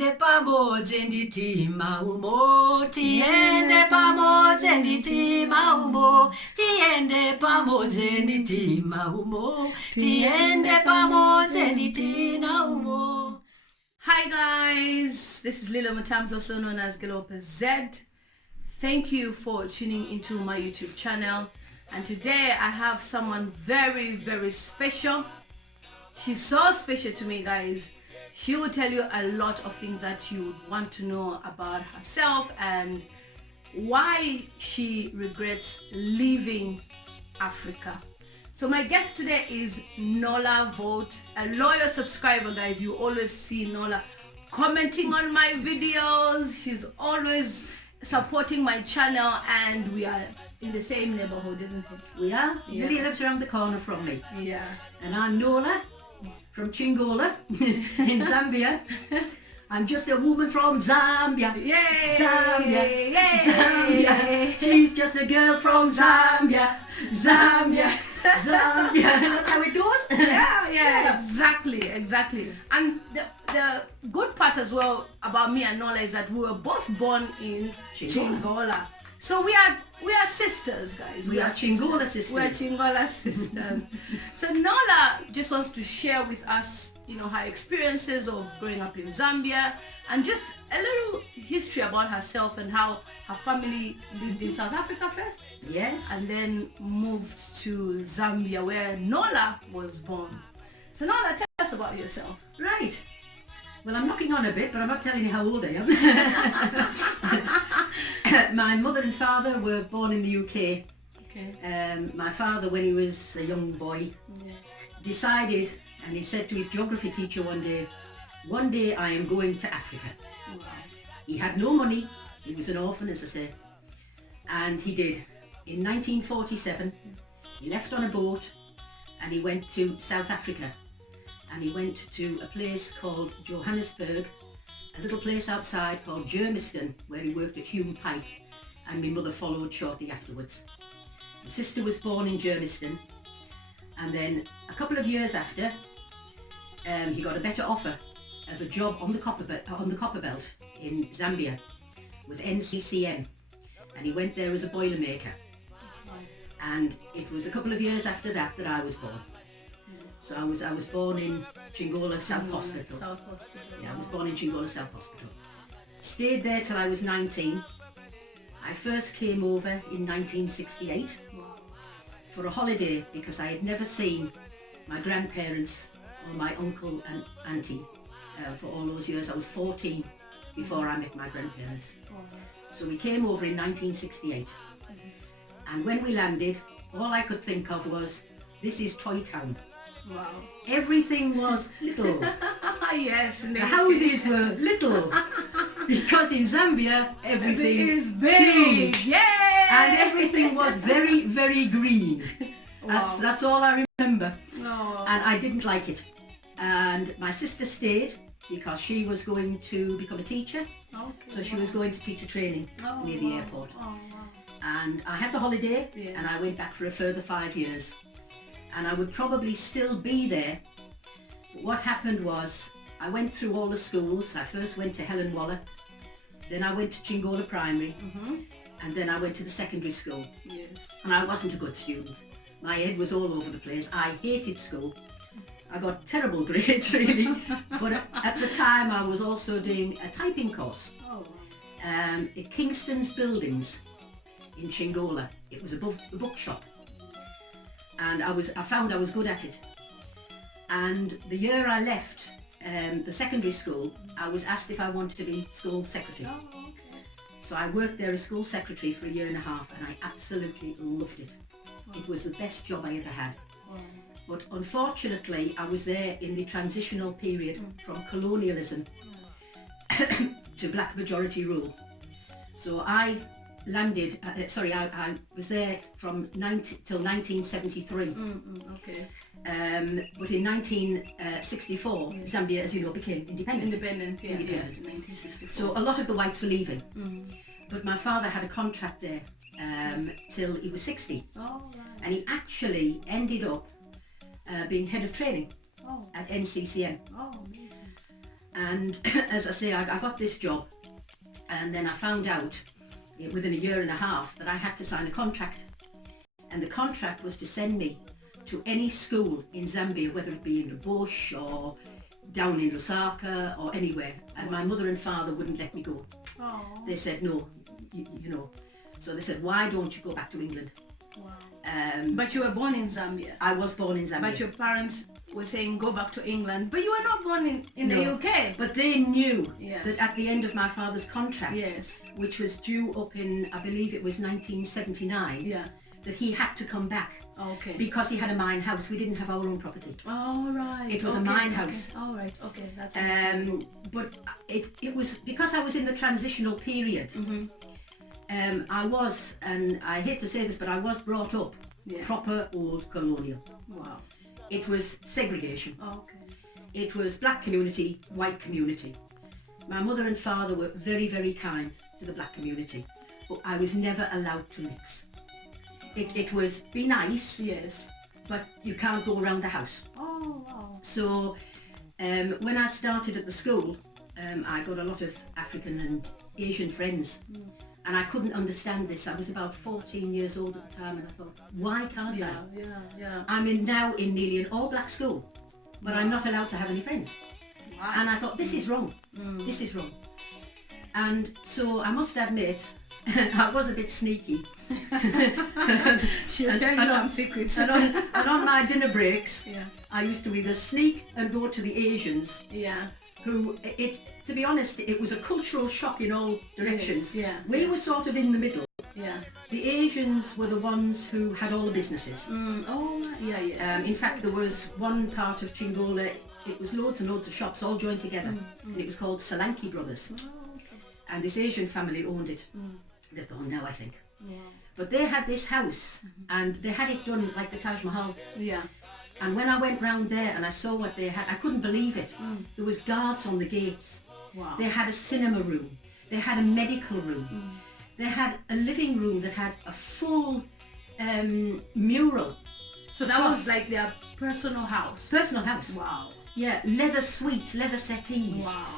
Tiende pamoja nditi maumo, tiende pamoja nditi maumo, tiende pamoja nditi maumo, tiende pamoja nditi maumo. Hi guys, this is Lila Matams, also known as Galopa Z. Thank you for tuning into my YouTube channel, and today I have someone very, very special. She's so special to me, guys. She will tell you a lot of things that you would want to know about herself and why she regrets leaving Africa. So my guest today is Nola Vout, a loyal subscriber, guys. You always see Nola commenting on my videos. She's always supporting my channel, and we are in the same neighborhood, isn't it? We are. Yeah. Lily lives around the corner from me. Yeah. And I'm Nola from Chingola in Zambia. I'm just a woman from Zambia. Yay! Zambia. Yay! Zambia. She's just a girl from Zambia. Zambia. Zambia. That's how it goes. Yeah, exactly. And the good part as well about me and Nola is that we were both born in Chingola. So we are sisters, guys. We are Chingola sisters. We are Chingola sisters. So Nola just wants to share with us, her experiences of growing up in Zambia and just a little history about herself and how her family lived in South Africa first. Yes. And then moved to Zambia, where Nola was born. So Nola, tell us about yourself. Right. Well, I'm knocking on a bit, but I'm not telling you how old I am. My mother and father were born in the UK. Okay. My father, when he was a young boy, decided, and he said to his geography teacher one day I am going to Africa. Wow. He had no money. He was an orphan, as I say. And he did. In 1947, he left on a boat and he went to South Africa. And he went to a place called Johannesburg, a little place outside called Germiston, where he worked at Hume Pipe, and my mother followed shortly afterwards. My sister was born in Germiston, and then a couple of years after, he got a better offer of a job on the copper belt in Zambia with NCCM, and he went there as a boilermaker. And it was a couple of years after that I was born. So I was born in Chingola South Hospital. Yeah, I was born in Chingola South Hospital. Stayed there till I was 19. I first came over in 1968 for a holiday because I had never seen my grandparents or my uncle and auntie for all those years. I was 14 before I met my grandparents. So we came over in 1968. And when we landed, all I could think of was, this is Toy Town. Wow. Everything was little. Yes. The houses were little. Because in Zambia, everything is big. Huge. Yeah. And everything was very, very green. Wow. That's all I remember. Oh. And I didn't like it. And my sister stayed because she was going to become a teacher. Okay. So she was going to teacher training near the airport. Oh, wow. And I had the holiday, Yes. and I went back for a further 5 years. And I would probably still be there. But what happened was, I went through all the schools. I first went to Helen Waller, then I went to Chingola Primary, and then I went to the secondary school. Yes. And I wasn't a good student. My head was all over the place. I hated school. I got terrible grades, really. But at the time, I was also doing a typing course Oh. at Kingston's Buildings in Chingola. It was above the bookshop. And I found I was good at it. And the year I left the secondary school, I was asked if I wanted to be school secretary. Oh, okay. So I worked there as school secretary for a year and a half, and I absolutely loved it. It was the best job I ever had. Wow. But unfortunately, I was there in the transitional period from colonialism to black majority rule. So I landed, I was there from till 1973. Okay. But in 1964, Zambia, as you know, became independent. Independent. 1964. So a lot of the whites were leaving. But my father had a contract there till he was 60. Oh, right. And he actually ended up being head of training Oh. at NCCM. Oh, amazing. And as I say, I got this job, and then I found out within a year and a half that I had to sign a contract. And the contract was to send me to any school in Zambia, whether it be in the bush or down in Lusaka or anywhere. And my mother and father wouldn't let me go. Oh. They said, no, you know. So they said, why don't you go back to England? Wow. But you were born in Zambia. I was born in Zambia. But your parents were saying go back to England. But you were not born in No, the UK. But they knew Yeah. that at the end of my father's contract, Yes. which was due up in, I believe it was 1979, Yeah. that he had to come back Okay. because he had a mine house. We didn't have our own property. All right. It was a Okay, mine okay. house. All right. Okay. That's But it was because I was in the transitional period. I was, and I hate to say this, but I was brought up Yeah. proper old colonial. wow. It was segregation. Okay. It was black community, white community. My mother and father were very, very kind to the black community, but I was never allowed to mix. It was be nice, Yes. but you can't go around the house. Oh wow. So when I started at the school, I got a lot of African and Asian friends, and I couldn't understand this. I was about 14 years old at the time, and I thought, why can't Yeah. I? Yeah. Yeah. I'm now in nearly an all-black school, but I'm not allowed to have any friends. Wow. And I thought, this is wrong. This is wrong. And so I must admit, I was a bit sneaky. She'll tell you some secrets. And on my dinner breaks, Yeah. I used to either sneak and go to the Asians, Yeah. who, to be honest, it was a cultural shock in all directions. Yes, yeah, We yeah. were sort of in the middle. Yeah. The Asians were the ones who had all the businesses. Oh yeah. Yeah. In fact, there was one part of Chingola, it was loads and loads of shops all joined together, and it was called Solanke Brothers. Oh, okay. And this Asian family owned it. They've gone now, I think. Yeah. But they had this house, and they had it done like the Taj Mahal. Yeah. And when I went round there and I saw what they had, I couldn't believe it. There was guards on the gates. Wow. They had a cinema room. They had a medical room. They had a living room that had a full mural. So that was like their personal house. Personal house. Wow. Yeah, leather suites, leather settees. Wow.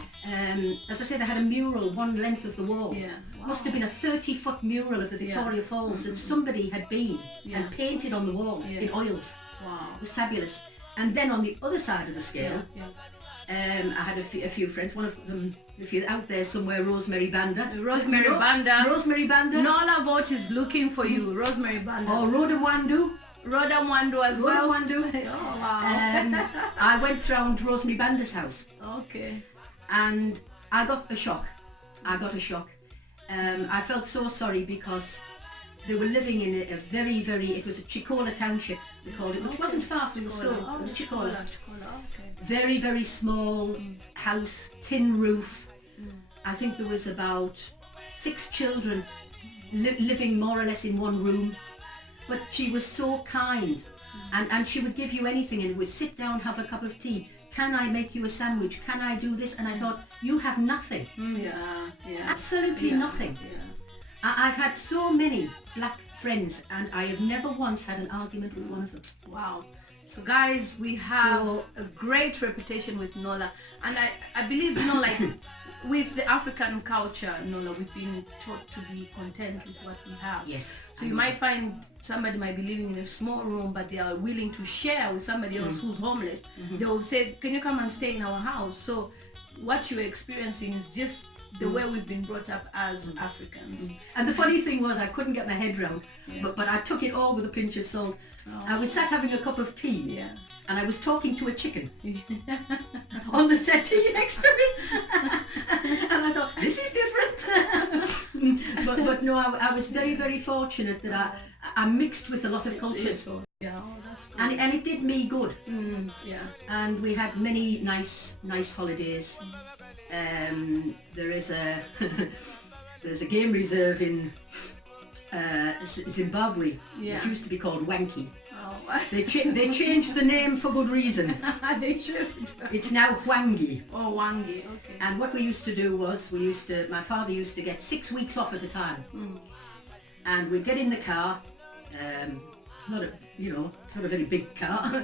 As I say, they had a mural one length of the wall. Yeah. Wow. Must have been a 30-foot mural of the Victoria Falls that somebody had been and painted on the wall Yeah. in oils. Wow. It was fabulous. And then on the other side of the scale, Yeah. I had a few friends. One of them, if you're out there somewhere, Rosemary Banda. Rosemary Banda. Rosemary Banda. Nola Vout is looking for you, Rosemary Banda. Or Rhoda Wandu. Rhoda Wandu as Rhoda well. Wandu. Oh wow. I went round Rosemary Banda's house, Okay. and I got a shock. I felt so sorry because they were living in a very, it was a Chikola township, they called it, which wasn't far from the school. Oh, It was Chikola. Okay. Very, very small house, tin roof. I think there was about 6 children living more or less in one room. But she was so kind, and she would give you anything, and would sit down, have a cup of tea. Can I make you a sandwich? Can I do this? And I thought, you have nothing. Yeah. Yeah. Absolutely Yeah, nothing. Yeah. I've had so many black friends, and I have never once had an argument with one of them. Wow. So guys, we have So- a great reputation with Nola, and I believe, you know, like with the African culture, Nola, we've been taught to be content with what we have. Yes. So you might find somebody might be living in a small room, but they are willing to share with somebody else who's homeless. They will say, can you come and stay in our house? So what you're experiencing is just the way we've been brought up as Africans. And the funny thing was, I couldn't get my head round, but I took it all with a pinch of salt. I was sat having a cup of tea, Yeah. and I was talking to a chicken on the settee next to me. And I thought, this is different. but no, I was very, very fortunate that I mixed with a lot of cultures. Yeah, oh, that's good. And it did me good. Yeah. And we had many nice holidays. There is there's a game reserve in Zimbabwe. Yeah. It used to be called Wanky. Oh, They changed the name for good reason. they should. It's now Hwangi. Oh, Wangi. Okay. And what we used to do was, my father used to get 6 weeks off at a time. And we'd get in the car, not a very big car,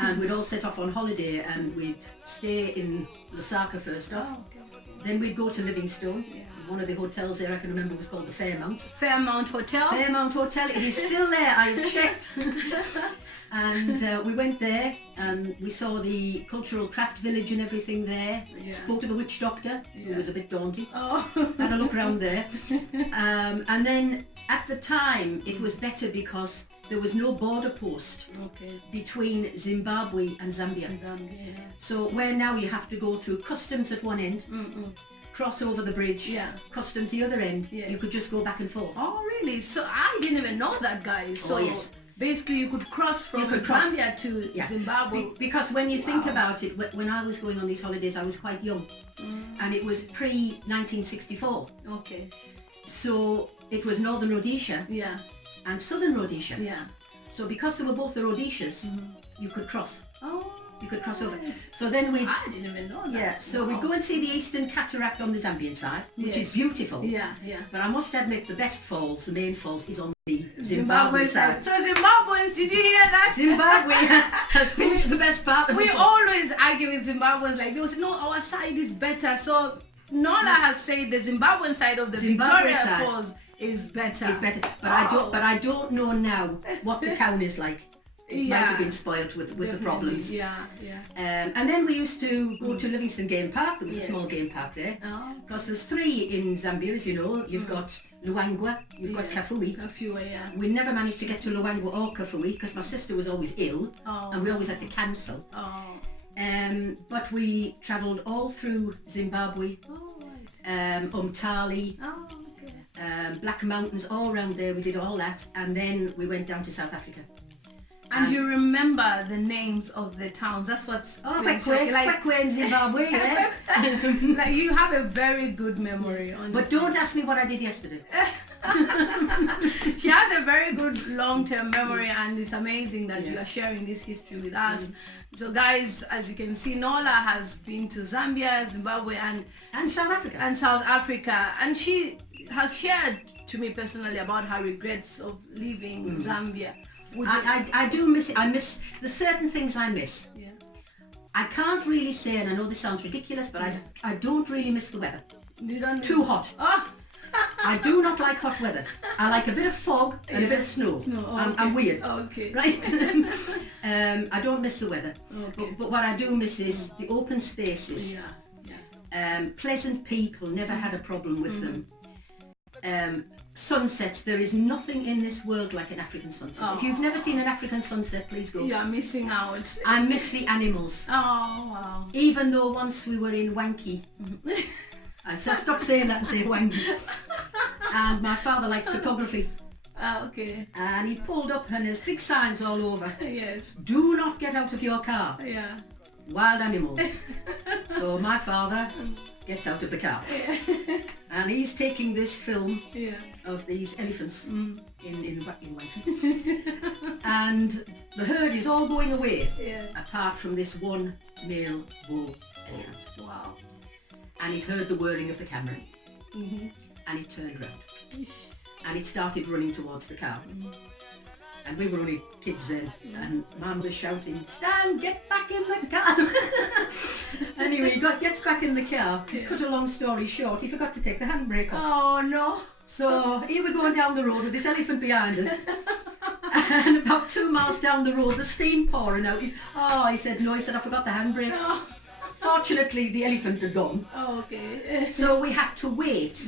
and we'd all set off on holiday, and we'd stay in Lusaka first off. Oh, okay. Then we'd go to Livingstone. One of the hotels there I can remember was called the Fairmount. Fairmount Hotel. Fairmount Hotel. It is still there. I have checked. And we went there and we saw the cultural craft village and everything there. Yeah. Spoke to the witch doctor, who was a bit daunting. Oh. Had a look around there. And then at the time it was better because there was no border post Okay. between Zimbabwe and Zambia. Zambia. So where now you have to go through customs at one end, cross over the bridge, Yeah. customs the other end, Yes. you could just go back and forth. Oh, really? So I didn't even know that, guys. So yes. basically, you could cross from Zambia to Zimbabwe. Because when you think about it, when I was going on these holidays, I was quite young, and it was pre-1964. Okay. So it was Northern Rhodesia Yeah. and Southern Rhodesia. Yeah. So because they were both the Rhodesias, you could cross. Oh. You could cross over. right. So then we'd... I didn't even know that. Yeah, so we'd go and see the Eastern Cataract on the Zambian side, which is Yes. beautiful. Yeah, yeah. But I must admit, the best falls, the main falls, is on the Zimbabwe side. So Zimbabweans, did you hear that? Zimbabwe has picked the best part of We the fall. always argue with Zimbabweans, like they will say, no, our side is better. So Nola has said the Zimbabwean side of the Zimbabwe Victoria side Falls is better. It's better, but I don't know now what the town is like. It might have been spoilt with the problems. Yeah, yeah. And then we used to go to Livingston Game Park. There was a Yes. small game park there. Oh, Because there's three in Zambia, as you know. You've got Luangwa, you've got Kafui. a few, yeah. We never managed to get to Luangwa or Kafui because my sister was always ill, Oh. and we always had to cancel. Oh, But we travelled all through Zimbabwe, oh, right. Umtali, Oh, okay. Black Mountains, all around there. We did all that, and then we went down to South Africa. And you remember the names of the towns. That's what's really shocking. Kwekwe in Zimbabwe, yes. Like you have a very good memory on But don't ask me what I did yesterday. She has a very good long-term memory, and it's amazing that you are sharing this history with us. So guys, as you can see, Nola has been to Zambia, Zimbabwe and South Africa. South Africa, and she has shared to me personally about her regrets of leaving Zambia. I do miss it. I miss the certain things I miss. Yeah. I can't really say, and I know this sounds ridiculous, but I don't really miss the weather. You don't Too hot. Oh. I do not like hot weather. I like a bit of fog and a bit of snow. I'm weird. Okay. Right? I don't miss the weather. Okay. But what I do miss is the open spaces. Yeah. Yeah. Pleasant people, never had a problem with them. Sunsets, there is nothing in this world like an African sunset. If you've never seen an African sunset, please go. You are missing out. I miss the animals. Oh, wow. Even though once we were in Wanky, I said stop saying that and say Wanky. And my father liked photography, Okay. and he pulled up and there's big signs all over. Yes. Do not get out of your car. Yeah. Wild animals. So my father gets out of the car. And he's taking this film Yeah. of these elephants in Wanky. And the herd is all going away, Yeah. apart from this one male bull elephant. Wow. And it heard the whirring of the camera, and it turned round, and it started running towards the car. And we were only kids then, and Mum was shouting, "Stan, get back in the car!" Anyway, he gets back in the car. Cut a long story short, he forgot to take the handbrake off. Oh no. So here we're going down the road with this elephant behind us. And about 2 miles down the road, the steam pouring out. He said, no, he said, I forgot the handbrake. Oh. Fortunately, the elephant had gone. Oh, okay. So we had to wait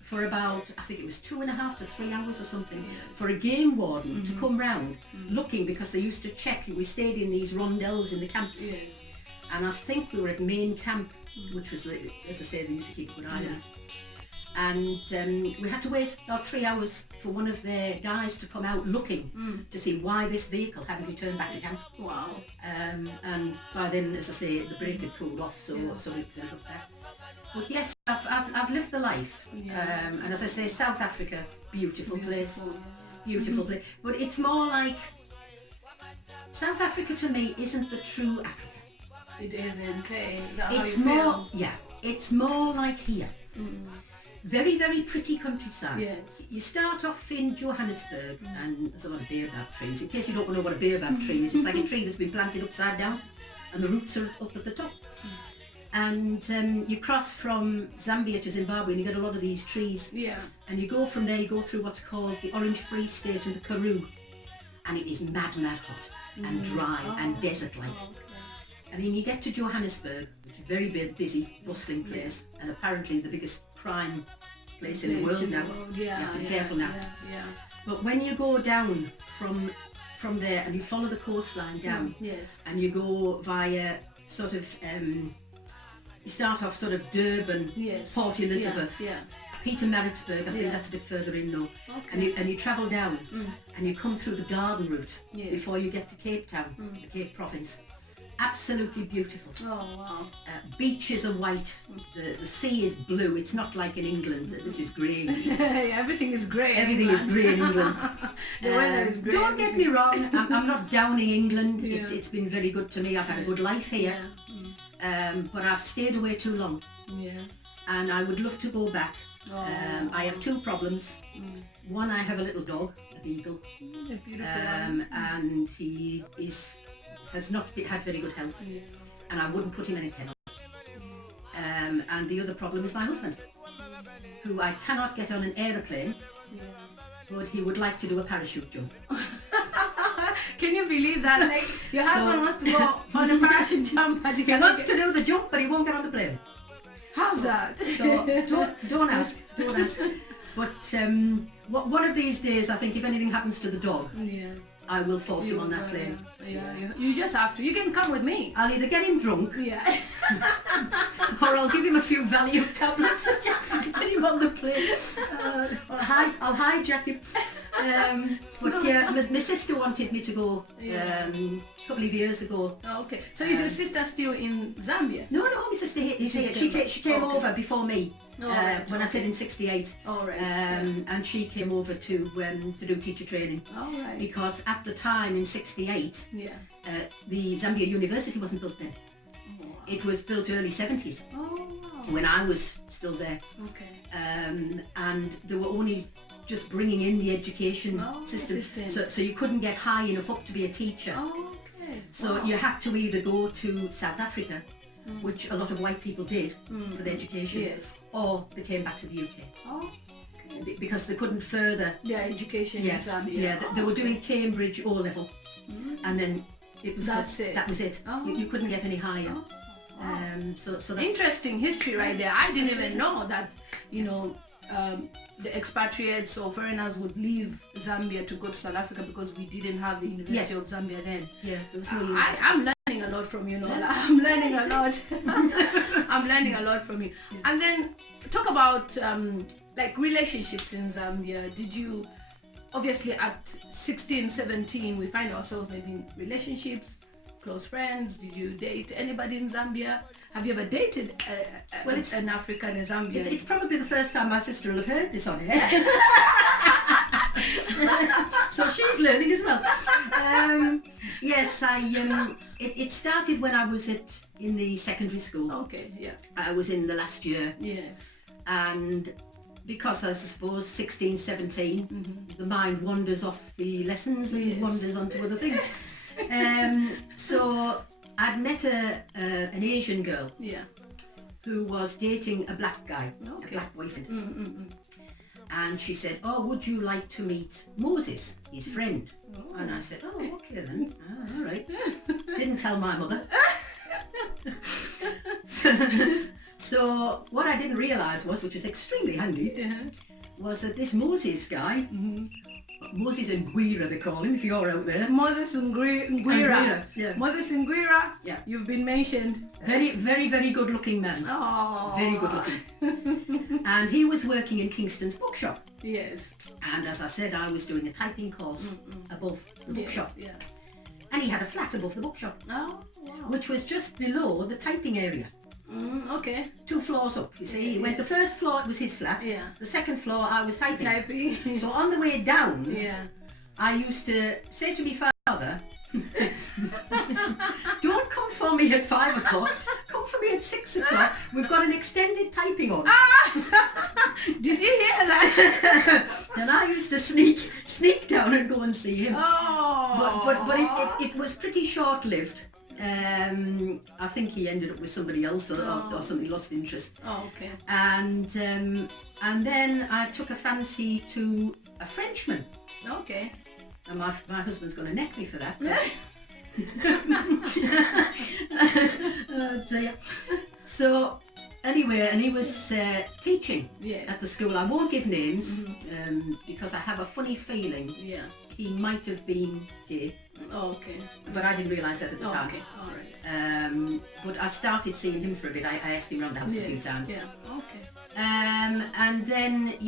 for about, I think it was 2.5 to 3 hours or something, for a game warden to come round looking, because they used to check. We stayed in these rondels in the camps. Yes. And I think we were at main camp, which was, as I say, they used to keep a good eye on it. And we had to wait about 3 hours for one of their guys to come out looking to see why this vehicle hadn't returned back to camp. Wow. And by then, as I say, the brake had cooled off, so it turned up back. But yes, I've lived the life. Yeah. And as I say, South Africa, beautiful place. Beautiful. Beautiful place. But it's more like, South Africa to me isn't the true Africa. It isn't. Is that how It's you more, feel? yeah, it's more like here. Very, very pretty countryside. Yes. You start off in Johannesburg, and there's a lot of baobab trees. In case you don't know what a baobab tree is, it's like a tree that's been planted upside down, and the roots are up at the top. And you cross from Zambia to Zimbabwe, and you get a lot of these trees. Yeah. And you go from there, you go through what's called the Orange Free State and the Karoo, and it is mad, mad hot and dry and desert-like. Okay. And then you get to Johannesburg, which is a very busy, bustling place, and apparently the biggest crime place in the world now. Yeah, you have to be careful now. Yeah. But when you go down from there and you follow the coastline down, Yes. and you go via sort of, you start off sort of Durban, Yes. Port Elizabeth, Yeah. Petermaritzburg, I think Yeah. that's a bit further in though. Okay. And you travel down and you come through the garden route Yes. before you get to Cape Town, the Cape Province. Absolutely beautiful. Oh wow. Beaches are white, the sea is blue, it's not like in England, this is grey. Everything is grey. Everything is grey in England. The weather is grey. Don't get me wrong, I'm not downing England, Yeah. it's been very good to me, I've had a good life here, but I've stayed away too long, Yeah. and I would love to go back. Oh. I have two problems. One, I have a little dog, a beagle, A beautiful one. and he has not had very good health, Yeah. and I wouldn't put him in a kennel. And the other problem is my husband, who I cannot get on an aeroplane, but he would like to do a parachute jump. Can you believe that? Like your husband wants to go on a parachute jump, but He wants to do the jump, but he won't get on the plane. How's that? So don't ask. But one of these days, I think if anything happens to the dog, Yeah. I will force him on that plane. Yeah. You just have to. You can come with me. I'll either get him drunk, Yeah. or I'll give him a few Valium tablets and get him on the plane. I'll hijack him. But yeah, my sister wanted me to go a couple of years ago. Oh, okay. So is your sister still in Zambia? No, my sister is here. She came Okay. over before me. Right, when I said in '68, All right. and she came over to do teacher training, All right. because at the time in '68 Yeah. the Zambia University wasn't built then. Oh, wow. It was built early '70s Oh, wow. when I was still there, Okay. and they were only just bringing in the education Oh, system, system. so you couldn't get high enough up to be a teacher. Oh, okay. So Wow. you had to either go to South Africa, which a lot of white people did for their education, Yes. or they came back to the UK Oh, because they couldn't further. yeah, education in Zambia. Yeah, they were doing Cambridge O level, and then it was That's it. That was it. Oh. You couldn't get any higher. Oh, wow. So that's Interesting history right there. I didn't even know that, the expatriates or foreigners would leave Zambia to go to South Africa because we didn't have the University of Zambia then. Yeah, there was no I'm learning a lot from you, Nola. I'm learning a lot. I'm learning a lot from you. And then talk about like relationships in Zambia. Did you, obviously at 16, 17, we find ourselves maybe in relationships, close friends. Did you date anybody in Zambia? Have you ever dated an African in Zambia? It's probably the first time my sister will have heard this on air. So she's learning as well. Yes, it started when I was in the secondary school. Okay, yeah. I was in the last year, Yes. and because I suppose 16, 17, the mind wanders off the lessons and Yes. wanders onto other things. So I'd met an Asian girl Yeah. who was dating a black guy, Okay. a black boyfriend. And she said, "Oh, would you like to meet Moses, his friend?" Oh. And I said, "Oh, okay then. All right." Didn't tell my mother. So what I didn't realise was, which was extremely handy, was that this Moses guy, Moses Nguira they call him if you're out there. Moses Nguira. Yeah. Moses Nguira. Yeah. You've been mentioned. Very, very, very good looking man. Oh. Very good looking. And he was working in Kingston's bookshop. Yes. And as I said, I was doing a typing course above the bookshop. Yes, yeah. And he had a flat above the bookshop, Oh, wow. which was just below the typing area. Okay. 2 floors up, you see. He went the first floor, it was his flat. Yeah. The second floor, I was typing. Typing. So on the way down, Yeah. I used to say to my father, "Don't come for me at 5 o'clock, come for me at 6 o'clock. We've got an extended typing on." Did go and see him. Oh. But it was pretty short-lived. I think he ended up with somebody else, or somebody lost interest. Oh, okay. And then I took a fancy to a Frenchman. Okay. And my husband's going to neck me for that. So anyway, and he was teaching at the school. I won't give names because I have a funny feeling he might have been gay. Oh, okay. But I didn't realise that at the time. Okay, all right. But I started seeing him for a bit. I asked him around the house a few times. Yeah, okay. And then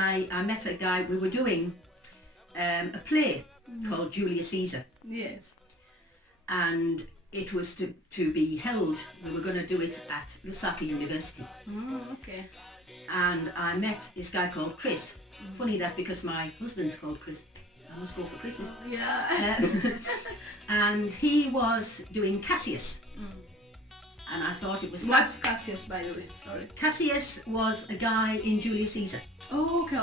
I met a guy. We were doing a play called Julius Caesar. Yes. And it was to be held. We were going to do it at Lusaka University. Oh, okay. And I met this guy called Chris. Funny that because my husband's called Chris. I must go for Chris's. Yeah. And he was doing Cassius. And I thought it was fun. What's Cassius, by the way? Sorry. Cassius was a guy in Julius Caesar. Oh, okay.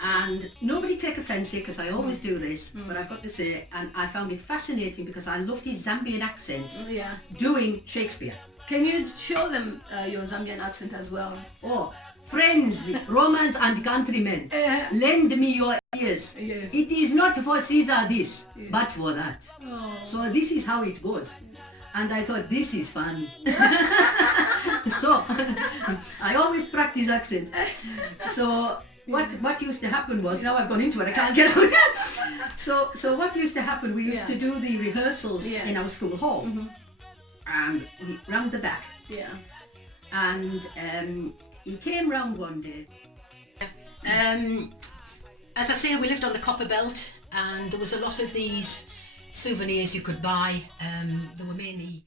And nobody take offence here because I always do this, but I've got to say, and I found it fascinating because I loved his Zambian accent doing Shakespeare. Can you show them your Zambian accent as well? Oh, friends, Romans and countrymen, lend me your ears. Yes. It is not for Caesar this, but for that. Oh. So this is how it goes. And I thought, this is fun. So I always practice accent. So what used to happen was, now I've gone into it, I can't get out. So what used to happen, we used to do the rehearsals in our school hall. And round the back. Yeah. And he came round one day. As I say, we lived on the Copper Belt, and there was a lot of these souvenirs you could buy. They were mainly